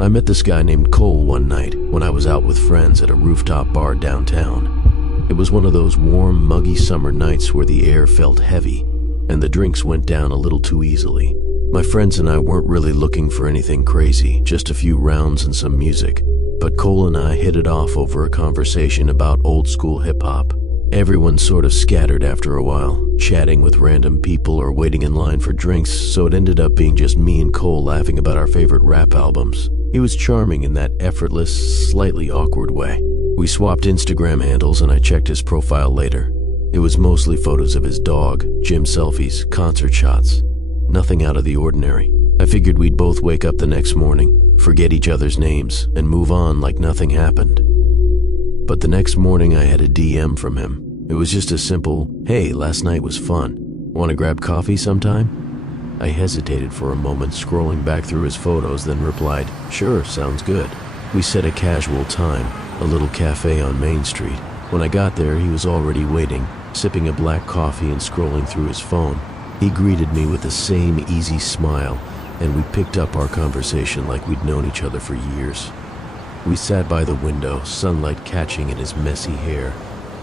I met this guy named Cole one night when I was out with friends at a rooftop bar downtown. It was one of those warm, muggy summer nights where the air felt heavy and the drinks went down a little too easily. My friends and I weren't really looking for anything crazy, just a few rounds and some music, but Cole and I hit it off over a conversation about old school hip-hop. Everyone sort of scattered after a while, chatting with random people or waiting in line for drinks, so it ended up being just me and Cole laughing about our favorite rap albums. He was charming in that effortless, slightly awkward way. We swapped Instagram handles and I checked his profile later. It was mostly photos of his dog, gym selfies, concert shots. Nothing out of the ordinary. I figured we'd both wake up the next morning, forget each other's names, and move on like nothing happened. But the next morning I had a DM from him. It was just a simple, "Hey, last night was fun. Want to grab coffee sometime?" I hesitated for a moment, scrolling back through his photos, then replied, "Sure, sounds good." We set a casual time, a little cafe on Main Street. When I got there, he was already waiting, sipping a black coffee and scrolling through his phone. He greeted me with the same easy smile, and we picked up our conversation like we'd known each other for years. We sat by the window, sunlight catching in his messy hair,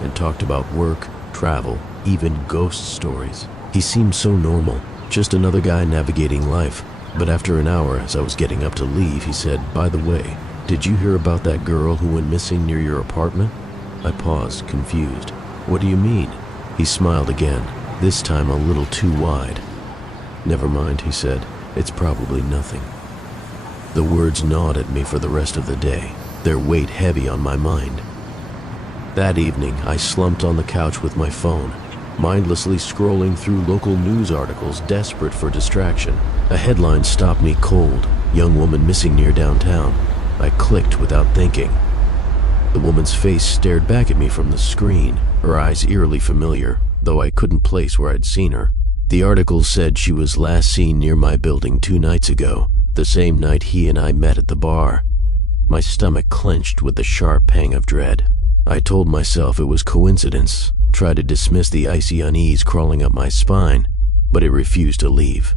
and talked about work, travel, even ghost stories. He seemed so normal, just another guy navigating life. But after an hour, as I was getting up to leave, he said, "By the way, did you hear about that girl who went missing near your apartment?" I paused, confused. "What do you mean?" He smiled again, this time a little too wide. "Never mind," he said. "It's probably nothing." The words gnawed at me for the rest of the day, their weight heavy on my mind. That evening, I slumped on the couch with my phone, mindlessly scrolling through local news articles, desperate for distraction. A headline stopped me cold. "Young woman missing near downtown." I clicked without thinking. The woman's face stared back at me from the screen, her eyes eerily familiar, though I couldn't place where I'd seen her. The article said she was last seen near my building 2 nights ago, the same night he and I met at the bar. My stomach clenched with the sharp pang of dread. I told myself it was coincidence, tried to dismiss the icy unease crawling up my spine, but it refused to leave.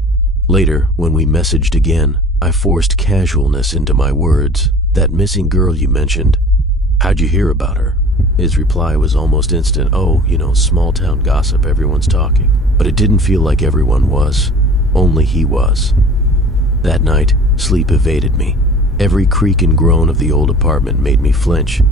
Later, when we messaged again, I forced casualness into my words. "That missing girl you mentioned, how'd you hear about her?" His reply was almost instant. "Oh, small town gossip, everyone's talking." But it didn't feel like everyone was. Only he was. That night, sleep evaded me. Every creak and groan of the old apartment made me flinch.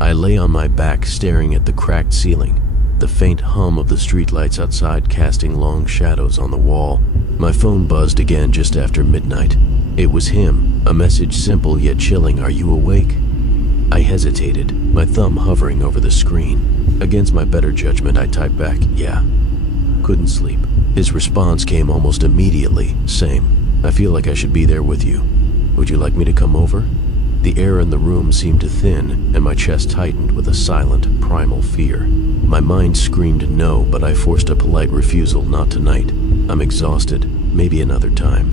I lay on my back staring at the cracked ceiling, the faint hum of the streetlights outside casting long shadows on the wall. My phone buzzed again just after midnight. It was him, a message simple yet chilling. "Are you awake?" I hesitated, my thumb hovering over the screen. Against my better judgment, I typed back, "Yeah." Couldn't sleep. His response came almost immediately. "Same. I feel like I should be there with you. Would you like me to come over?" The air in the room seemed to thin, and my chest tightened with a silent, primal fear. My mind screamed no, but I forced a polite refusal. "Not tonight. I'm exhausted. Maybe another time."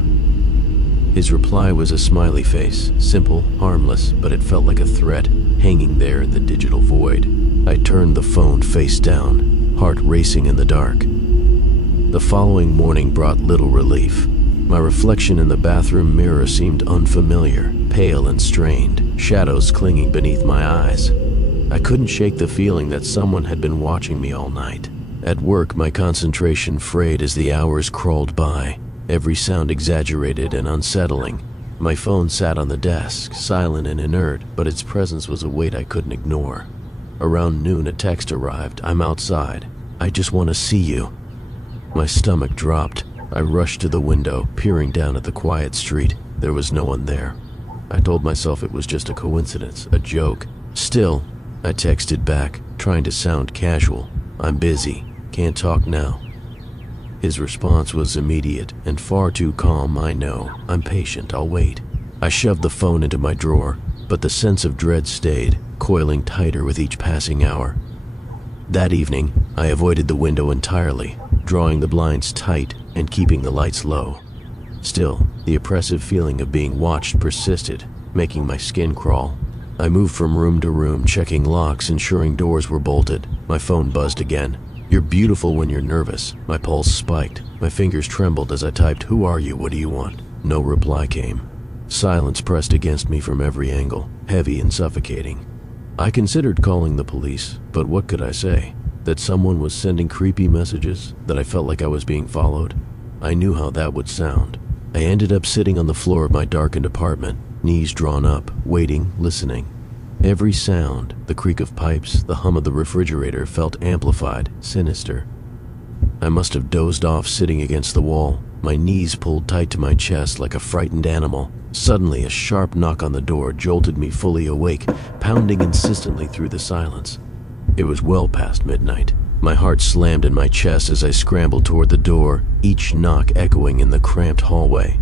His reply was a smiley face, simple, harmless, but it felt like a threat, hanging there in the digital void. I turned the phone face down, heart racing in the dark. The following morning brought little relief. My reflection in the bathroom mirror seemed unfamiliar, pale and strained, shadows clinging beneath my eyes. I couldn't shake the feeling that someone had been watching me all night. At work, my concentration frayed as the hours crawled by, every sound exaggerated and unsettling. My phone sat on the desk, silent and inert, but its presence was a weight I couldn't ignore. Around noon, a text arrived. "I'm outside. I just want to see you." My stomach dropped. I rushed to the window, peering down at the quiet street. There was no one there. I told myself it was just a coincidence, a joke. Still, I texted back, trying to sound casual. "I'm busy. Can't talk now." His response was immediate and far too calm. "I know. I'm patient. I'll wait." I shoved the phone into my drawer, but the sense of dread stayed, coiling tighter with each passing hour. That evening, I avoided the window entirely, drawing the blinds tight and keeping the lights low. Still, the oppressive feeling of being watched persisted, making my skin crawl. I moved from room to room, checking locks, ensuring doors were bolted. My phone buzzed again. "You're beautiful when you're nervous." My pulse spiked. My fingers trembled as I typed, "Who are you? What do you want?" No reply came. Silence pressed against me from every angle, heavy and suffocating. I considered calling the police, but what could I say? That someone was sending creepy messages? That I felt like I was being followed? I knew how that would sound. I ended up sitting on the floor of my darkened apartment, knees drawn up, waiting, listening. Every sound, the creak of pipes, the hum of the refrigerator, felt amplified, sinister. I must have dozed off sitting against the wall, my knees pulled tight to my chest like a frightened animal. Suddenly, a sharp knock on the door jolted me fully awake, pounding insistently through the silence. It was well past midnight. My heart slammed in my chest as I scrambled toward the door, each knock echoing in the cramped hallway.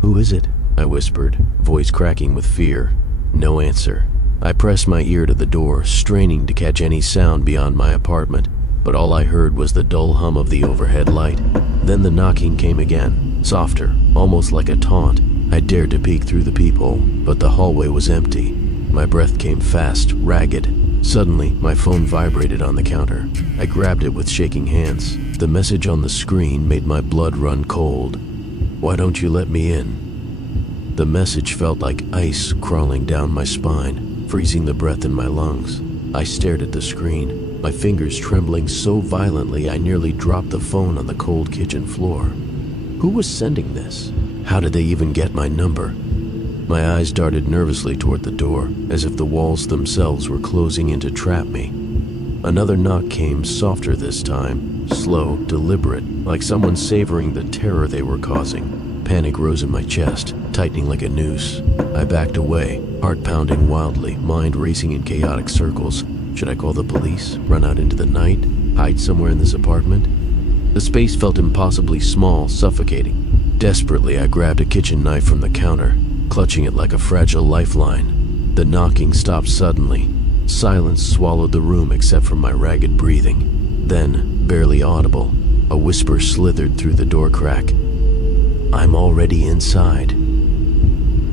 "Who is it?" I whispered, voice cracking with fear. No answer. I pressed my ear to the door, straining to catch any sound beyond my apartment, but all I heard was the dull hum of the overhead light. Then the knocking came again, softer, almost like a taunt. I dared to peek through the peephole, but the hallway was empty. My breath came fast, ragged. Suddenly, my phone vibrated on the counter. I grabbed it with shaking hands. The message on the screen made my blood run cold. "Why don't you let me in?" The message felt like ice crawling down my spine, freezing the breath in my lungs. I stared at the screen, my fingers trembling so violently I nearly dropped the phone on the cold kitchen floor. Who was sending this? How did they even get my number? My eyes darted nervously toward the door, as if the walls themselves were closing in to trap me. Another knock came, softer this time, slow, deliberate, like someone savoring the terror they were causing. Panic rose in my chest, tightening like a noose. I backed away, heart pounding wildly, mind racing in chaotic circles. Should I call the police, run out into the night, hide somewhere in this apartment? The space felt impossibly small, suffocating. Desperately, I grabbed a kitchen knife from the counter, clutching it like a fragile lifeline. The knocking stopped suddenly. Silence swallowed the room except for my ragged breathing. Then, barely audible, a whisper slithered through the door crack. "I'm already inside."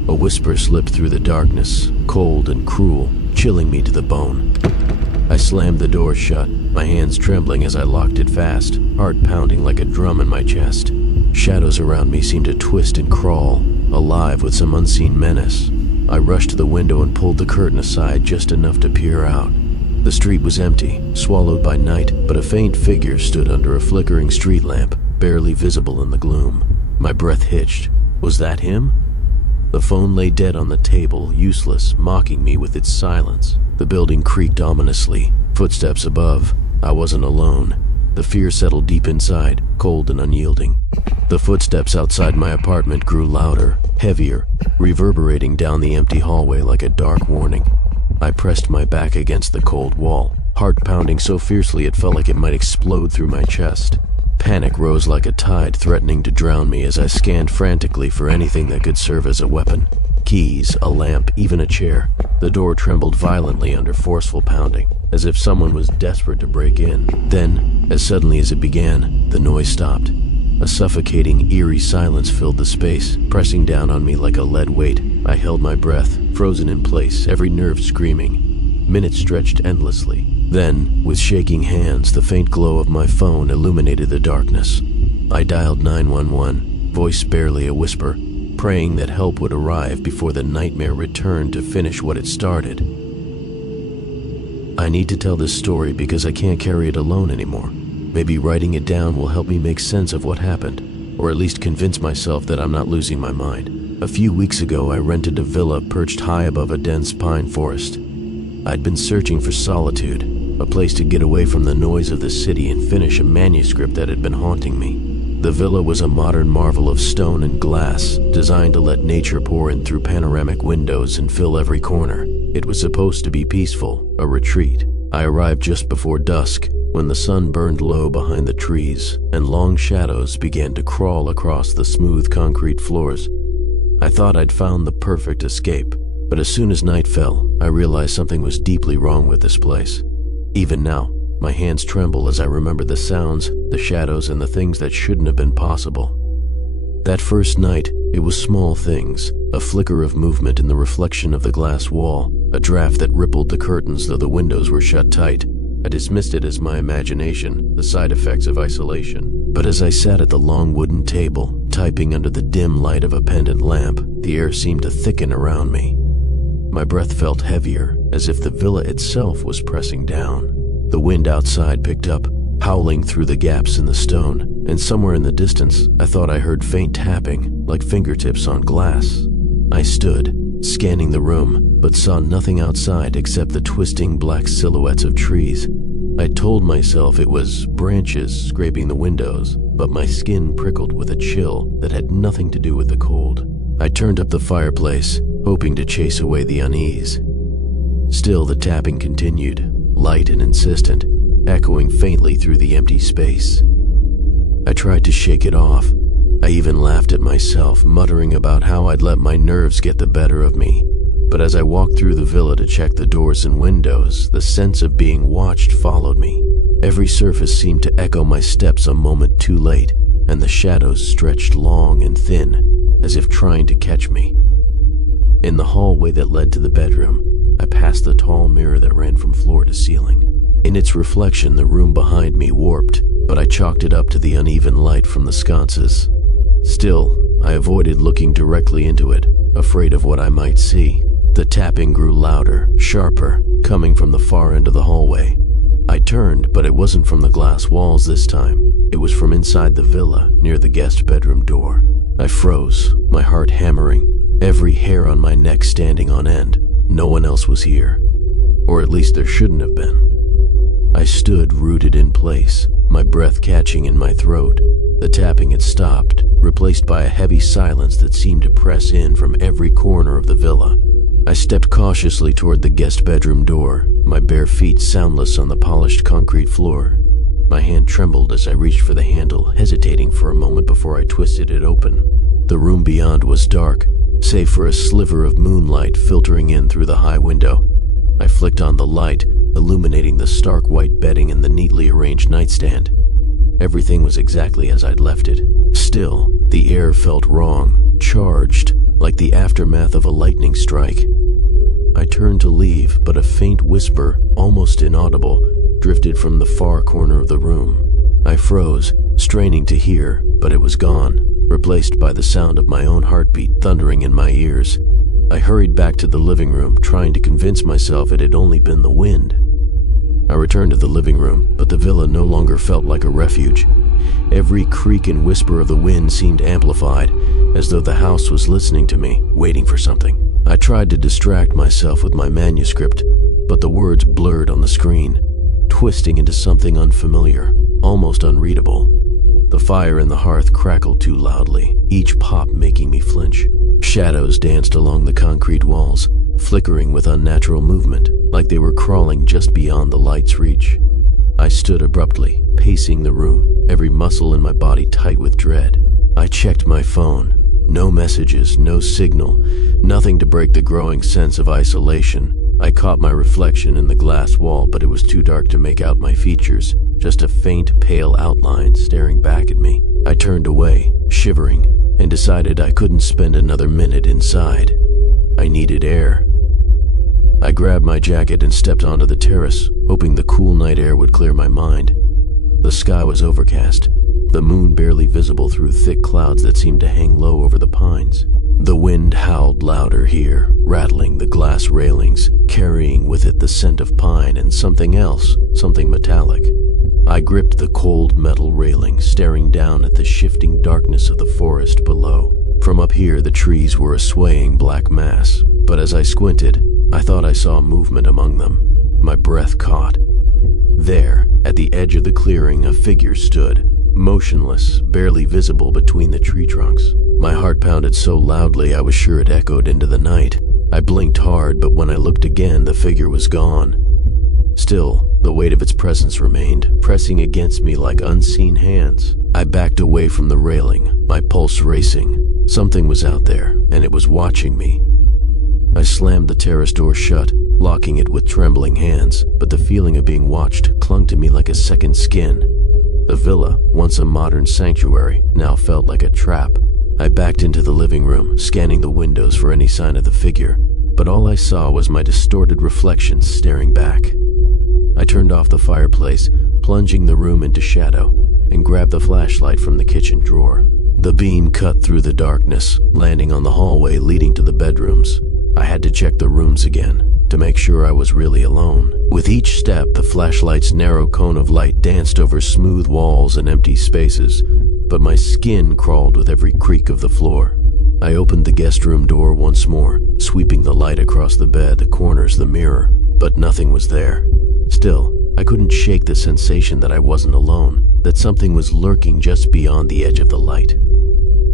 A whisper slipped through the darkness, cold and cruel, chilling me to the bone. I slammed the door shut, my hands trembling as I locked it fast, heart pounding like a drum in my chest. Shadows around me seemed to twist and crawl, alive with some unseen menace. I rushed to the window and pulled the curtain aside just enough to peer out. The street was empty, swallowed by night, but a faint figure stood under a flickering street lamp, barely visible in the gloom. My breath hitched. Was that him? The phone lay dead on the table, useless, mocking me with its silence. The building creaked ominously, footsteps above. I wasn't alone. The fear settled deep inside, cold and unyielding. The footsteps outside my apartment grew louder, heavier, reverberating down the empty hallway like a dark warning. I pressed my back against the cold wall, heart pounding so fiercely it felt like it might explode through my chest. Panic rose like a tide, threatening to drown me as I scanned frantically for anything that could serve as a weapon. Keys, a lamp, even a chair. The door trembled violently under forceful pounding, as if someone was desperate to break in. Then, as suddenly as it began, the noise stopped. A suffocating, eerie silence filled the space, pressing down on me like a lead weight. I held my breath, frozen in place, every nerve screaming. Minutes stretched endlessly. Then, with shaking hands, the faint glow of my phone illuminated the darkness. I dialed 911, voice barely a whisper, praying that help would arrive before the nightmare returned to finish what it started. I need to tell this story because I can't carry it alone anymore. Maybe writing it down will help me make sense of what happened, or at least convince myself that I'm not losing my mind. A few weeks ago, I rented a villa perched high above a dense pine forest. I'd been searching for solitude, a place to get away from the noise of the city and finish a manuscript that had been haunting me. The villa was a modern marvel of stone and glass, designed to let nature pour in through panoramic windows and fill every corner. It was supposed to be peaceful, a retreat. I arrived just before dusk, when the sun burned low behind the trees and long shadows began to crawl across the smooth concrete floors. I thought I'd found the perfect escape, but as soon as night fell, I realized something was deeply wrong with this place. Even now, my hands tremble as I remember the sounds, the shadows, and the things that shouldn't have been possible. That first night, it was small things, a flicker of movement in the reflection of the glass wall, a draft that rippled the curtains though the windows were shut tight. I dismissed it as my imagination, the side effects of isolation. But as I sat at the long wooden table, typing under the dim light of a pendant lamp, the air seemed to thicken around me. My breath felt heavier, as if the villa itself was pressing down. The wind outside picked up, howling through the gaps in the stone, and somewhere in the distance, I thought I heard faint tapping, like fingertips on glass. I stood, scanning the room, but saw nothing outside except the twisting black silhouettes of trees. I told myself it was branches scraping the windows, but my skin prickled with a chill that had nothing to do with the cold. I turned up the fireplace, hoping to chase away the unease. Still, the tapping continued, light and insistent, echoing faintly through the empty space. I tried to shake it off. I even laughed at myself, muttering about how I'd let my nerves get the better of me. But as I walked through the villa to check the doors and windows, the sense of being watched followed me. Every surface seemed to echo my steps a moment too late, and the shadows stretched long and thin, as if trying to catch me. In the hallway that led to the bedroom, I passed the tall mirror that ran from floor to ceiling. In its reflection, the room behind me warped, but I chalked it up to the uneven light from the sconces. Still, I avoided looking directly into it, afraid of what I might see. The tapping grew louder, sharper, coming from the far end of the hallway. I turned, but it wasn't from the glass walls this time. It was from inside the villa, near the guest bedroom door. I froze, my heart hammering, every hair on my neck standing on end. No one else was here. Or at least there shouldn't have been. I stood rooted in place, my breath catching in my throat. The tapping had stopped, replaced by a heavy silence that seemed to press in from every corner of the villa. I stepped cautiously toward the guest bedroom door, my bare feet soundless on the polished concrete floor. My hand trembled as I reached for the handle, hesitating for a moment before I twisted it open. The room beyond was dark, save for a sliver of moonlight filtering in through the high window. I flicked on the light, illuminating the stark white bedding and the neatly arranged nightstand. Everything was exactly as I'd left it. Still, the air felt wrong, charged, like the aftermath of a lightning strike. I turned to leave, but a faint whisper, almost inaudible, drifted from the far corner of the room. I froze, straining to hear, but it was gone, replaced by the sound of my own heartbeat thundering in my ears. I hurried back to the living room, trying to convince myself it had only been the wind. I returned to the living room, but the villa no longer felt like a refuge. Every creak and whisper of the wind seemed amplified, as though the house was listening to me, waiting for something. I tried to distract myself with my manuscript, but the words blurred on the screen, twisting into something unfamiliar, almost unreadable. The fire in the hearth crackled too loudly, each pop making me flinch. Shadows danced along the concrete walls, flickering with unnatural movement, like they were crawling just beyond the light's reach. I stood abruptly, pacing the room, every muscle in my body tight with dread. I checked my phone. No messages, no signal, nothing to break the growing sense of isolation. I caught my reflection in the glass wall, but it was too dark to make out my features, just a faint, pale outline staring back at me. I turned away, shivering, and decided I couldn't spend another minute inside. I needed air. I grabbed my jacket and stepped onto the terrace, hoping the cool night air would clear my mind. The sky was overcast, the moon barely visible through thick clouds that seemed to hang low over the pines. The wind howled louder here, rattling the glass railings, carrying with it the scent of pine and something else, something metallic. I gripped the cold metal railing, staring down at the shifting darkness of the forest below. From up here, the trees were a swaying black mass, but as I squinted, I thought I saw movement among them. My breath caught. There, at the edge of the clearing, a figure stood, motionless, barely visible between the tree trunks. My heart pounded so loudly I was sure it echoed into the night. I blinked hard, but when I looked again, the figure was gone. Still, the weight of its presence remained, pressing against me like unseen hands. I backed away from the railing, my pulse racing. Something was out there, and it was watching me. I slammed the terrace door shut, locking it with trembling hands, but the feeling of being watched clung to me like a second skin. The villa, once a modern sanctuary, now felt like a trap. I backed into the living room, scanning the windows for any sign of the figure, but all I saw was my distorted reflection staring back. I turned off the fireplace, plunging the room into shadow, and grabbed the flashlight from the kitchen drawer. The beam cut through the darkness, landing on the hallway leading to the bedrooms. I had to check the rooms again, to make sure I was really alone. With each step, the flashlight's narrow cone of light danced over smooth walls and empty spaces, but my skin crawled with every creak of the floor. I opened the guest room door once more, sweeping the light across the bed, the corners, the mirror, but nothing was there. Still, I couldn't shake the sensation that I wasn't alone, that something was lurking just beyond the edge of the light.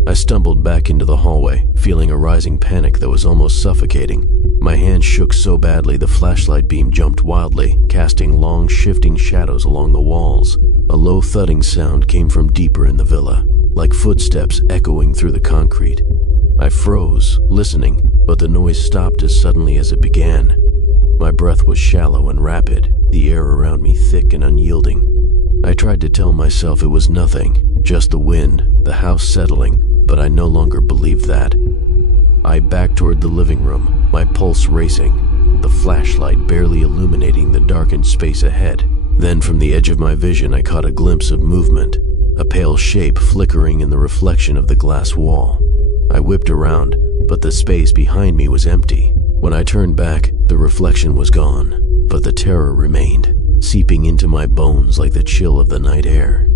I stumbled back into the hallway, feeling a rising panic that was almost suffocating. My hand shook so badly the flashlight beam jumped wildly, casting long, shifting shadows along the walls. A low thudding sound came from deeper in the villa, like footsteps echoing through the concrete. I froze, listening, but the noise stopped as suddenly as it began. My breath was shallow and rapid, the air around me thick and unyielding. I tried to tell myself it was nothing, just the wind, the house settling, but I no longer believed that. I backed toward the living room, my pulse racing, the flashlight barely illuminating the darkened space ahead. Then from the edge of my vision I caught a glimpse of movement, a pale shape flickering in the reflection of the glass wall. I whipped around, but the space behind me was empty. When I turned back, the reflection was gone, but the terror remained, seeping into my bones like the chill of the night air.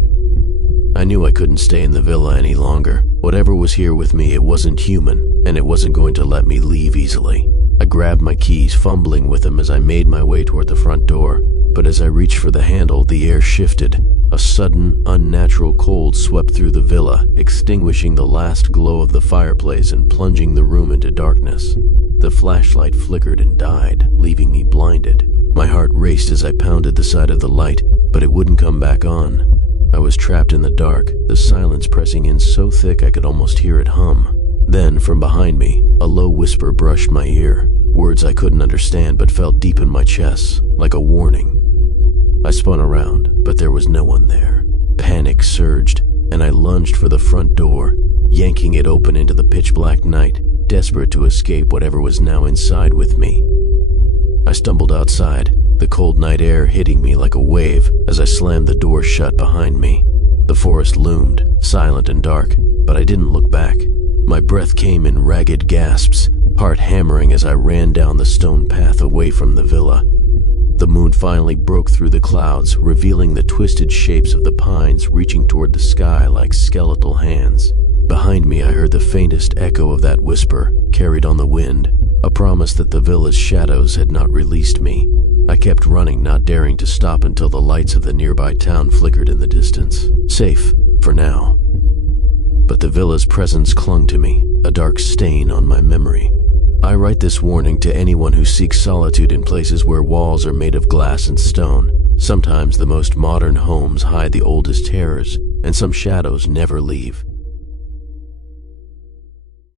I knew I couldn't stay in the villa any longer. Whatever was here with me, it wasn't human, and it wasn't going to let me leave easily. I grabbed my keys, fumbling with them as I made my way toward the front door, but as I reached for the handle, the air shifted. A sudden, unnatural cold swept through the villa, extinguishing the last glow of the fireplace and plunging the room into darkness. The flashlight flickered and died, leaving me blinded. My heart raced as I pounded the side of the light, but it wouldn't come back on. I was trapped in the dark, the silence pressing in so thick I could almost hear it hum. Then, from behind me, a low whisper brushed my ear, words I couldn't understand but felt deep in my chest, like a warning. I spun around, but there was no one there. Panic surged, and I lunged for the front door, yanking it open into the pitch-black night, desperate to escape whatever was now inside with me. I stumbled outside, the cold night air hitting me like a wave as I slammed the door shut behind me. The forest loomed, silent and dark, but I didn't look back. My breath came in ragged gasps, heart hammering as I ran down the stone path away from the villa. The moon finally broke through the clouds, revealing the twisted shapes of the pines reaching toward the sky like skeletal hands. Behind me I heard the faintest echo of that whisper, carried on the wind, a promise that the villa's shadows had not released me. I kept running, not daring to stop until the lights of the nearby town flickered in the distance. Safe, for now. But the villa's presence clung to me, a dark stain on my memory. I write this warning to anyone who seeks solitude in places where walls are made of glass and stone. Sometimes the most modern homes hide the oldest terrors, and some shadows never leave.